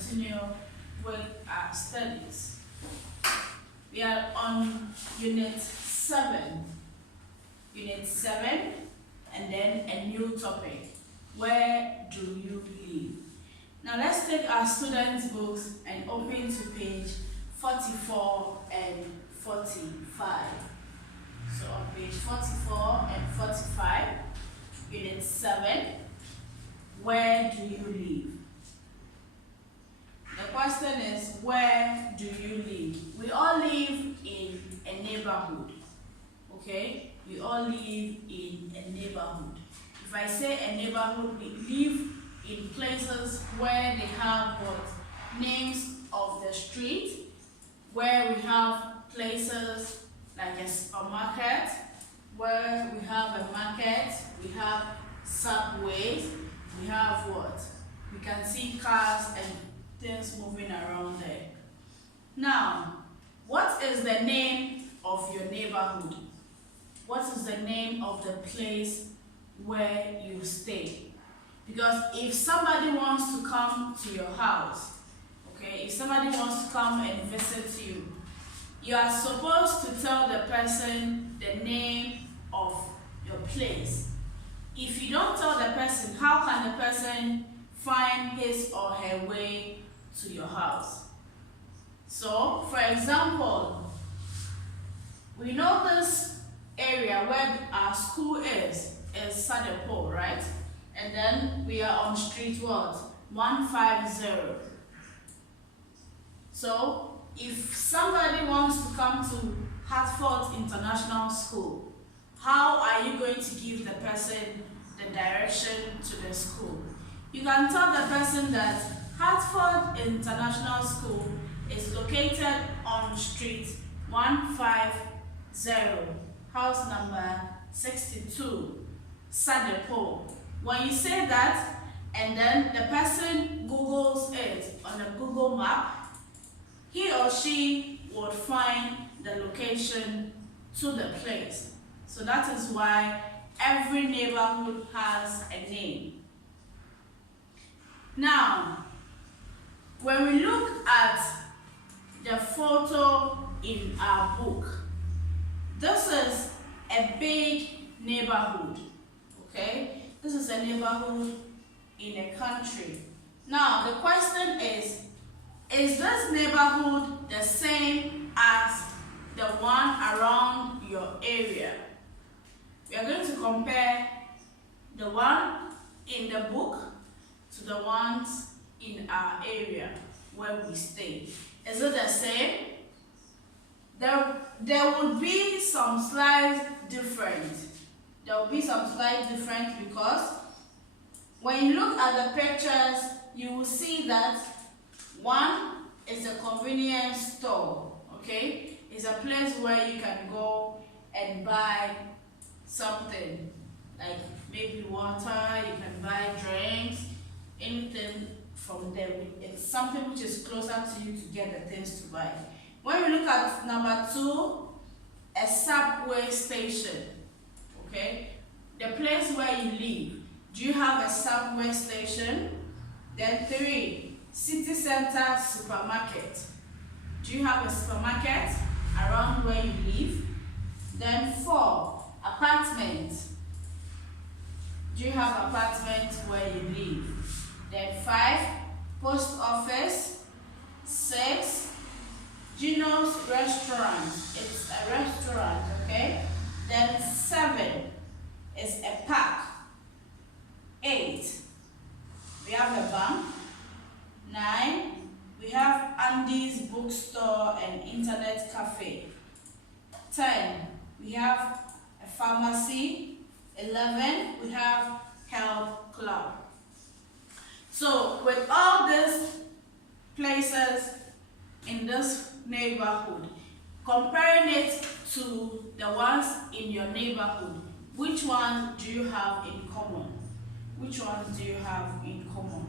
continue with our studies. We are on Unit 7. Unit 7, and then a new topic. Where do you live? Now let's take our students' books and open to page 44 and 45. So on page 44 and 45, Unit 7, where do you live? The question is, where do you live? We all live in a neighborhood, okay? We all live in a neighborhood. If I say a neighborhood, we live in places where they have what? Names of the street, where we have places like a supermarket, where we have a market, we have subways, we have what? We can see cars and things moving around there. Now, what is the name of your neighborhood? What is the name of the place where you stay? Because if somebody wants to come to your house, okay, if somebody wants to come and visit you, you are supposed to tell the person the name of your place. If you don't tell the person, how can the person find his or her way to your house? So, for example, we know this area where our school is Sadepo, right? And then we are on street what? 150. So, if somebody wants to come to Hartford International School, how are you going to give the person the direction to the school? You can tell the person that Hartford International School is located on street 150, house number 62, Sadepo. When you say that, and then the person Googles it on a Google map, he or she would find the location to the place. So that is why every neighborhood has a name. Now, when we look at the photo in our book, this is a big neighborhood, okay? This is a neighborhood in a country. Now, the question is this neighborhood the same as the one around your area? We are going to compare the one in the book to the ones in our area where we stay. Is it the same? There would be some slight difference. There will be some slight difference because when you look at the pictures, you will see that one is a convenience store, okay? It's a place where you can go and buy something, like maybe water, you can buy drinks, anything from them. It's something which is closer to you to get the things to buy. When we look at number 2, a subway station, okay? The place where you live, do you have a subway station? Then 3, city center supermarket. Do you have a supermarket around where you live? Then 4, apartment. Do you have apartment where you live? Then 5, post office. 6, Gino's restaurant. It's a restaurant, okay? Then 7 is a park. 8, we have a bank. 9, we have Andy's bookstore and internet cafe. 10, we have a pharmacy. 11, we have health club. So with all these places in this neighborhood, comparing it to the ones in your neighborhood, which one do you have in common? Which ones do you have in common?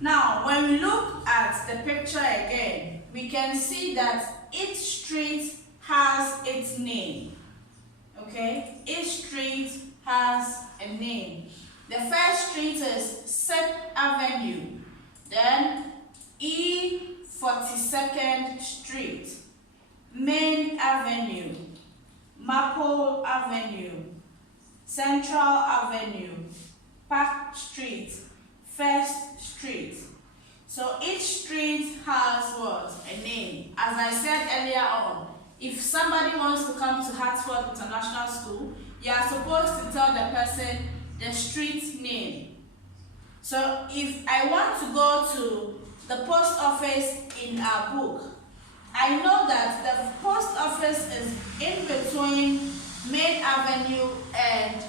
Now, when we look at the picture again, we can see that each street has its name. Okay? Each street has a name. The first street is 6th Avenue. Then 42nd Street, Main Avenue, Maple Avenue, Central Avenue, Park Street, First Street. So each street has what? A name. As I said earlier on, if somebody wants to come to Hartford International School, you are supposed to tell the person the street name. So if I want to go to the post office in our book, I know that the post office is in between Main Avenue and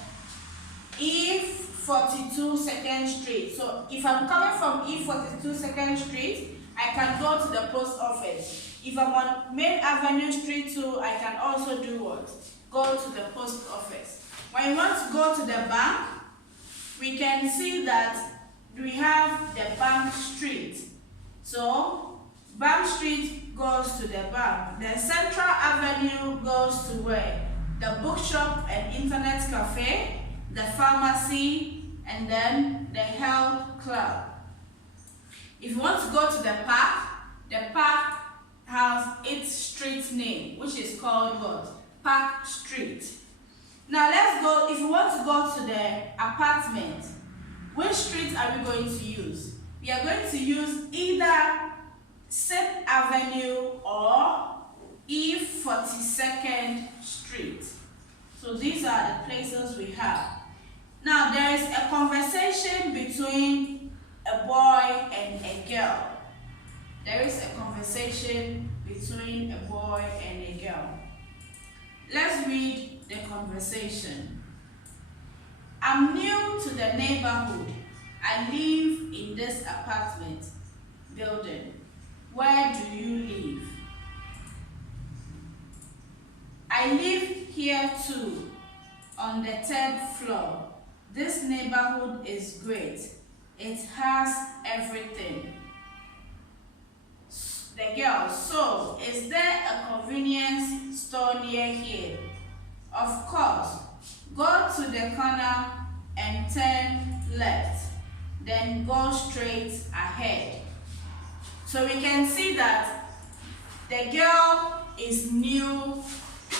E42 2nd Street. So if I'm coming from E42 2nd Street, I can go to the post office. If I'm on Main Avenue Street 2, I can also do what? Go to the post office. When you want to go to the bank, we can see that we have the bank street. So Bank Street goes to the bank. The Central Avenue goes to where? The bookshop and internet cafe, the pharmacy, and then the health club. If you want to go to the park has its street name, which is called what? Park Street. Now let's go, if you want to go to the apartment, which street are we going to use? We are going to use either 6th Avenue or E42nd Street. So these are the places we have. Now there is a conversation between a boy and a girl. There is a conversation between a boy and a girl. Let's read the conversation. I'm new to the neighborhood. I live in this apartment building. Where do you live? I live here too, on the 3rd floor. This neighborhood is great. It has everything. The girl, so is there a convenience store near here? Of course. Go to the corner and turn left, then go straight ahead. So we can see that the girl is new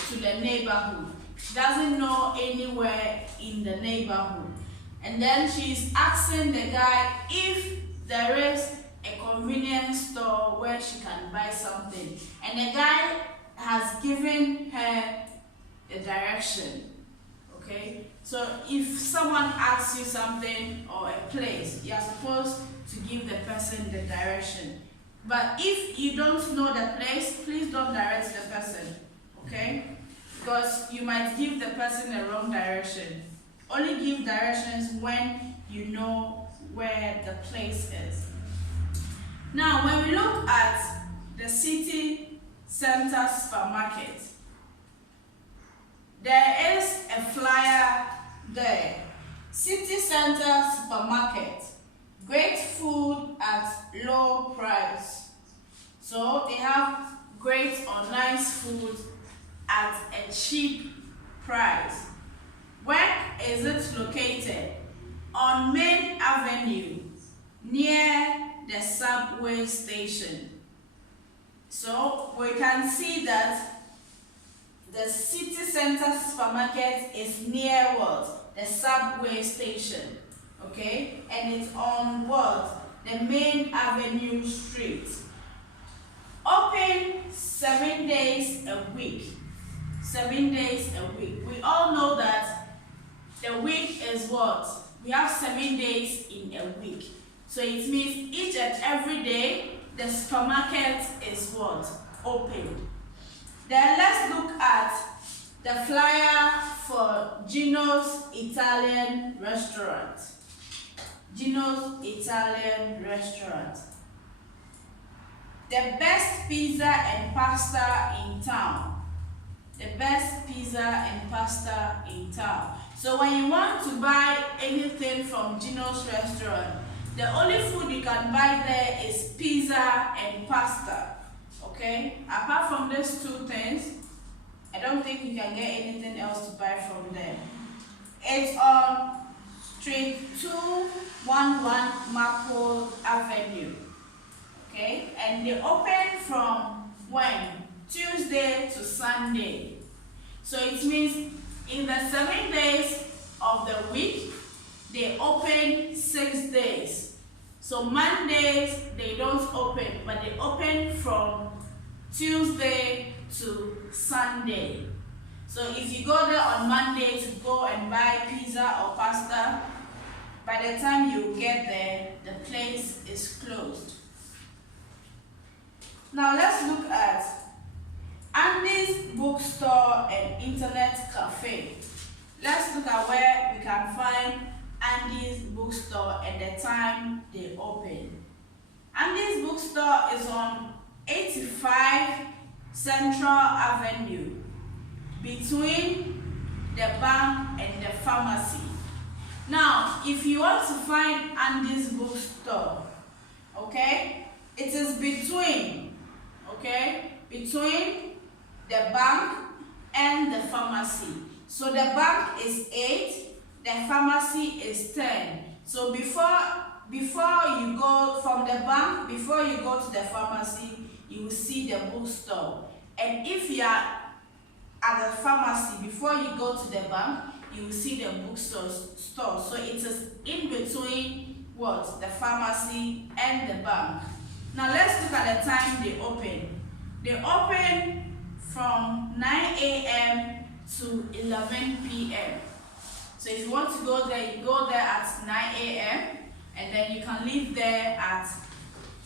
to the neighborhood. She doesn't know anywhere in the neighborhood. And then she's asking the guy if there is a convenience store where she can buy something. And the guy has given her the direction. Okay? So if someone asks you something or a place, you are supposed to give the person the direction. But if you don't know the place, please don't direct the person. Okay? Because you might give the person the wrong direction. Only give directions when you know where the place is. Now, when we look at the city center supermarket, there is a flyer there. City center supermarket, great food at low price. So they have great or nice food at a cheap price. Where is it located? On Main Avenue, near the subway station. So we can see that the city center supermarket is near what? The subway station. Okay? And it's on what? The Main Avenue Street. Open 7 days a week. 7 days a week. We all know that the week is what? We have 7 days in a week. So it means each and every day the supermarket is what? Open. Then let's look at the flyer for Gino's Italian Restaurant. Gino's Italian Restaurant. The best pizza and pasta in town. The best pizza and pasta in town. So when you want to buy anything from Gino's Restaurant, the only food you can buy there is pizza and pasta. Okay? Apart from these two things, I don't think you can get anything else to buy from them. It's on Street 211 Maple Avenue. Okay? And and they open from when? Tuesday to Sunday. So it means in the 7 days of the week, they open 6 days. So Mondays, they don't open, but they open from Tuesday to Sunday. So if you go there on Monday to go and buy pizza or pasta, by the time you get there, the place is closed. Now let's look at Andy's bookstore and internet cafe. Let's look at where we can find Andy's bookstore and the time they open. Andy's bookstore is on 85 Central Avenue, between the bank and the pharmacy. Now, if you want to find Andy's bookstore, okay, it is between the bank and the pharmacy. So the bank is 8, the pharmacy is 10. So before you go from the bank, before you go to the pharmacy, you will see the bookstore. And if you are at the pharmacy, before you go to the bank, you will see the bookstore. So it is in between what? The pharmacy and the bank. Now let's look at the time they open. They open from 9 a.m. to 11 p.m. So if you want to go there, you go there at 9 a.m. and then you can leave there at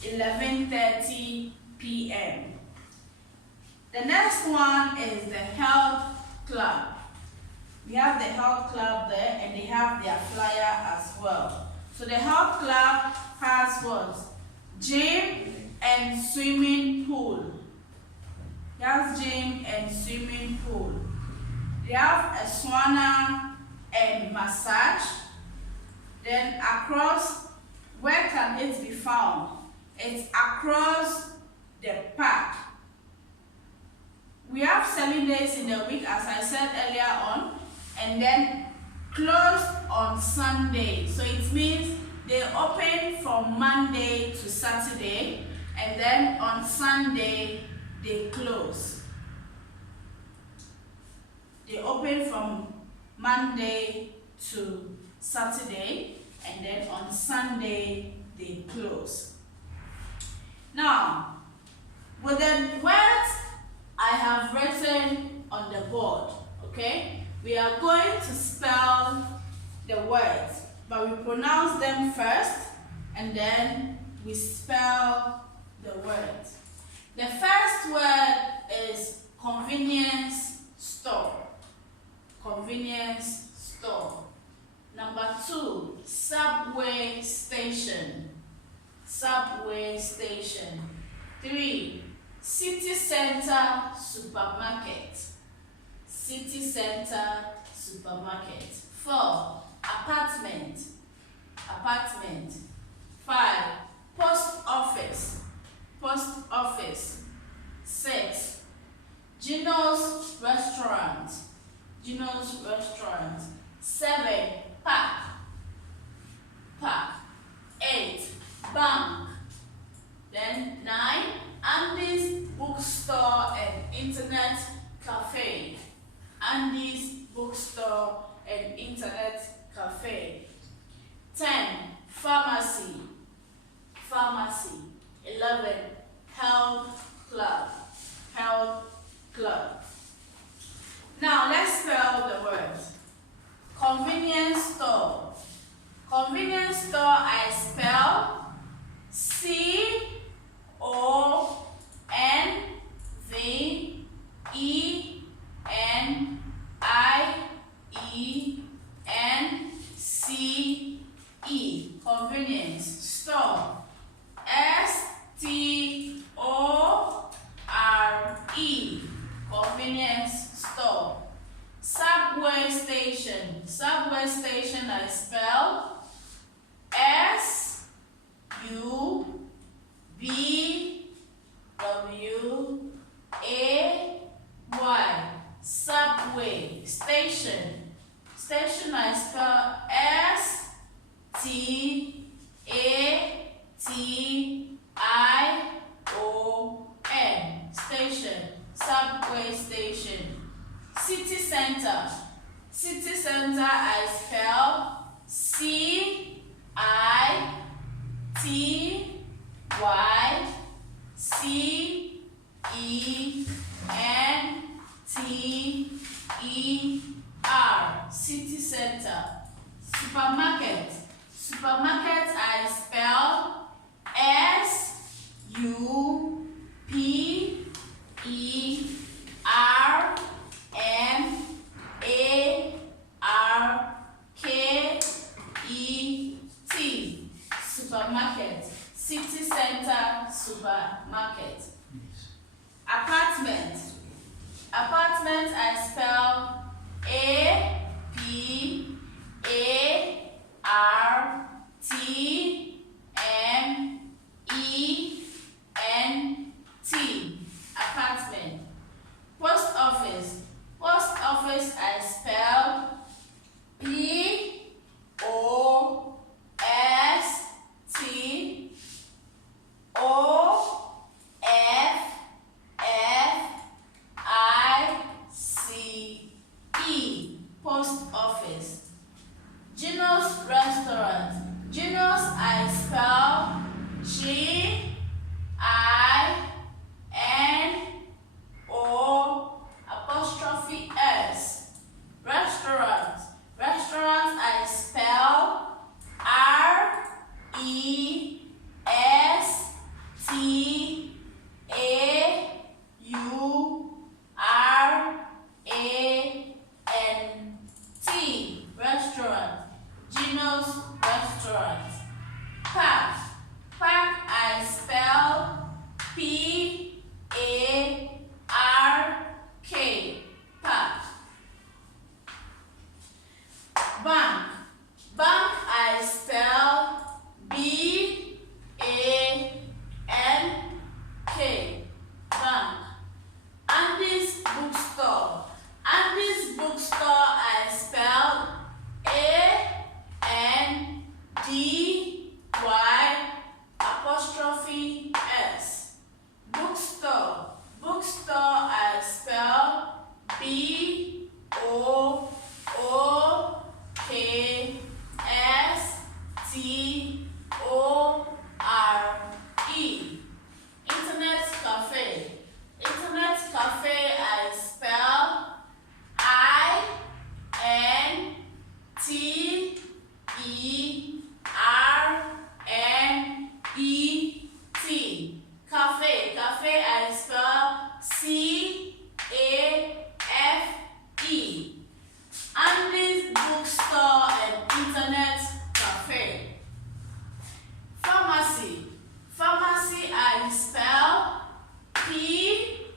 11:30 p.m. The next one is the health club. We have the health club there, and they have their flyer as well. So the health club has what? Gym and swimming pool. They have gym and swimming pool. They have a sauna and massage. Then across, where can it be found? It's across the park. We have 7 days in the week, as I said earlier on, and then closed on Sunday. So it means they open from Monday to Saturday, and then on Sunday they close. They open from Monday to Saturday, and then on Sunday they close. Now, with the words I have written on the board, okay, we are going to spell the words, but we pronounce them first and then we spell the words. The first word is convenience store. Convenience store. Number 2, subway station. Subway station. 3, city center supermarket. City center supermarket. 4, apartment. Apartment. 5, post office. Post office. 6, Gino's restaurant. Gino's restaurant. 7, park. Park. 8, bank. Then 9, Andy's bookstore and internet cafe. Andy's bookstore and internet cafe. 10, pharmacy. Pharmacy. 11, health club. Health club. Now let's spell the words. Convenience store. Convenience store I spell C-O-N-V-E-N-I-E-N-C-E. Convenience store. S-T-O-R-E. Convenience store. Subway station. Subway station I spell S-U-B-W-A-Y. City center I spell C-I-T-Y, city center. Supermarket. Supermarket I spell S-U-P-E-R-M-A-R-K-E-T. Supermarket. City center supermarket. Apartment. Apartment I spell A-P-A-R-T-M-E-N-T. Apartment. Post office. Post office I spell P-O-S-T-O-F-F-I-C-E. Post office. Gino's restaurant. Gino's I spell G-I-N-O''S. Restaurant. Restaurant I spell R-E-S-T-A-U-R-A-N-T. Restaurant. Gino's restaurant. Park. Park I spell P-A-R-K. Park. Bank. Bank I spell B-A-N-K. Bank. Andy's bookstore. Andy's bookstore I spell A-N-D-Y''S. Bookstore. Bookstore I spell B-O-O-K-S-T-O-R-E. Internet cafe. Internet cafe I spell I-N-T-E-R-N-E-T. Cafe. Cafe I spell C-A-F-E. Andy's bookstore and internet cafe. Pharmacy. Pharmacy I spell P-H-A-R-M-A-C-Y.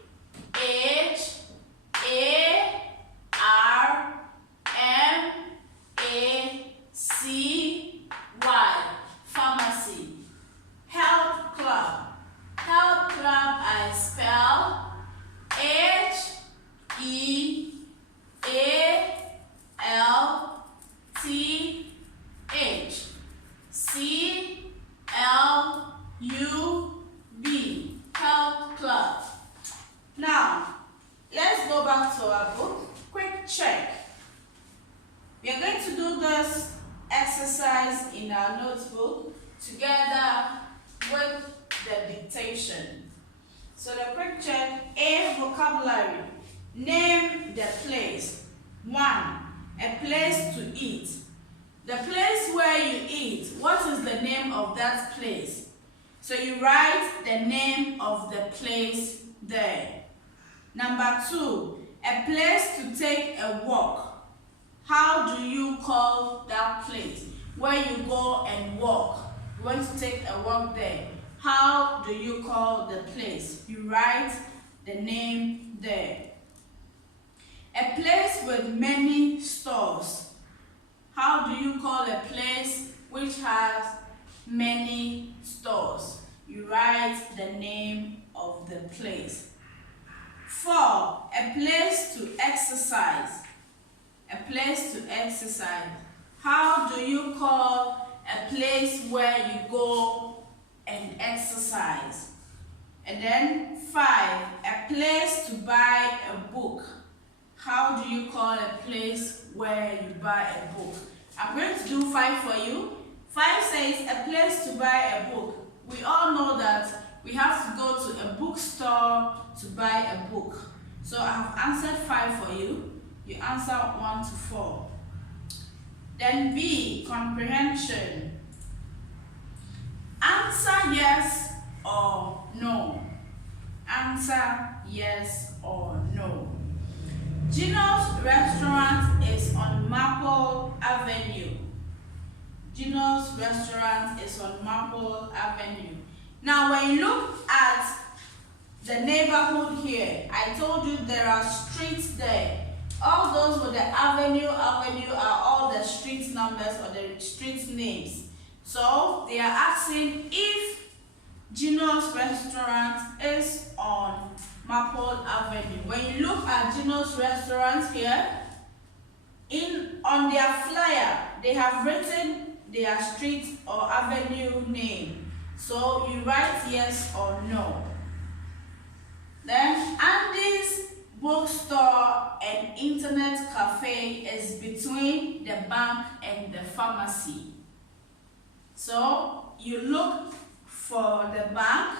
Pharmacy. Health club. Health club I spell H-E-A-L-T-H. C-L-U-B. Health club. Now, let's go back to our book. Quick check. We are going to do this exercise in our notebook together with the dictation. So the quick check. A, vocabulary. Name the place. 1. A place to eat. The place where you eat, what is the name of that place? So you write the name of the place there. Number 2, a place to take a walk. How do you call that place? Where you go and walk. You want to take a walk there. How do you call the place? You write the name there. A place with many stores. How do you call a place which has many stores? You write the name of the place. 4. A place to exercise. A place to exercise. How do you call a place where you go and exercise? And then 5. A place to buy a book. How do you call a place where you buy a book? I'm going to do 5 for you. 5 says a place to buy a book. We all know that we have to go to a bookstore to buy a book. So I have answered 5 for you. You answer 1 to 4. Then B, comprehension. Answer yes or no. Answer yes or no. Gino's restaurant is on Maple Avenue. Gino's restaurant is on Maple Avenue. Now when you look at the neighborhood here, I told you there are streets there. All those with the avenue are all the street numbers or the street names. So they are asking if Gino's restaurant is on Maple Avenue. When you look at Gino's restaurant here, on their flyer, they have written their street or avenue name. So you write yes or no. Then Andy's bookstore and internet cafe is between the bank and the pharmacy. So you look for the bank,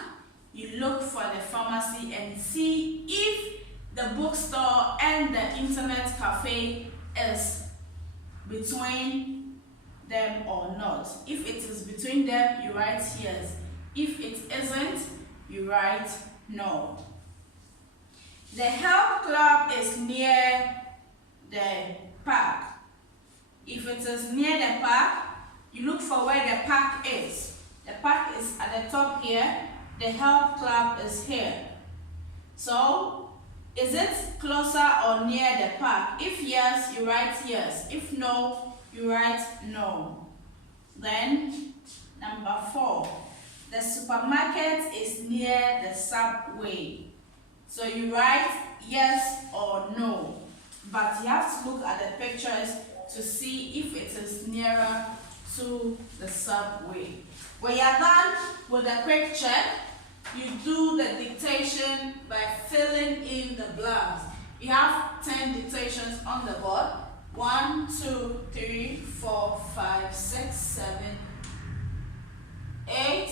you look for the pharmacy and see if the bookstore and the internet cafe is between them or not. If it is between them, you write yes. If it isn't, you write no. The health club is near the park. If it is near the park, you look for where the park is. The park is at the top here. The health club is here. So, is it closer or near the park? If yes, you write yes. If no, you write no. Then, number 4. The supermarket is near the subway. So you write yes or no. But you have to look at the pictures to see if it is nearer to the subway. When you are done with a quick check, you do the dictation by filling in the blanks. You have 10 dictations on the board. 1, 2, 3, 4, 5, 6, 7, 8,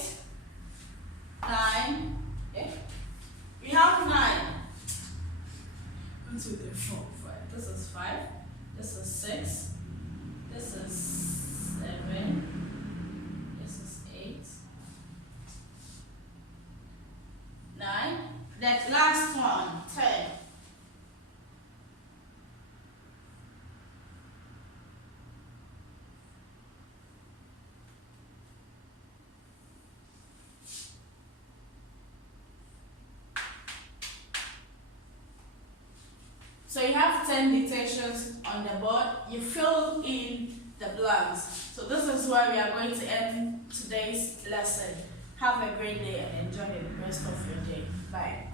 9. Yeah. We have 9. 1, 2, 3, 4, 5. This is 5. This is 6. This is 7. This is 8. 9. That last one, 10. So you have 10 dictations on the board. You fill in the blanks. So this is where we are going to end today's lesson. Have a great day and enjoy the rest of your day. Bye.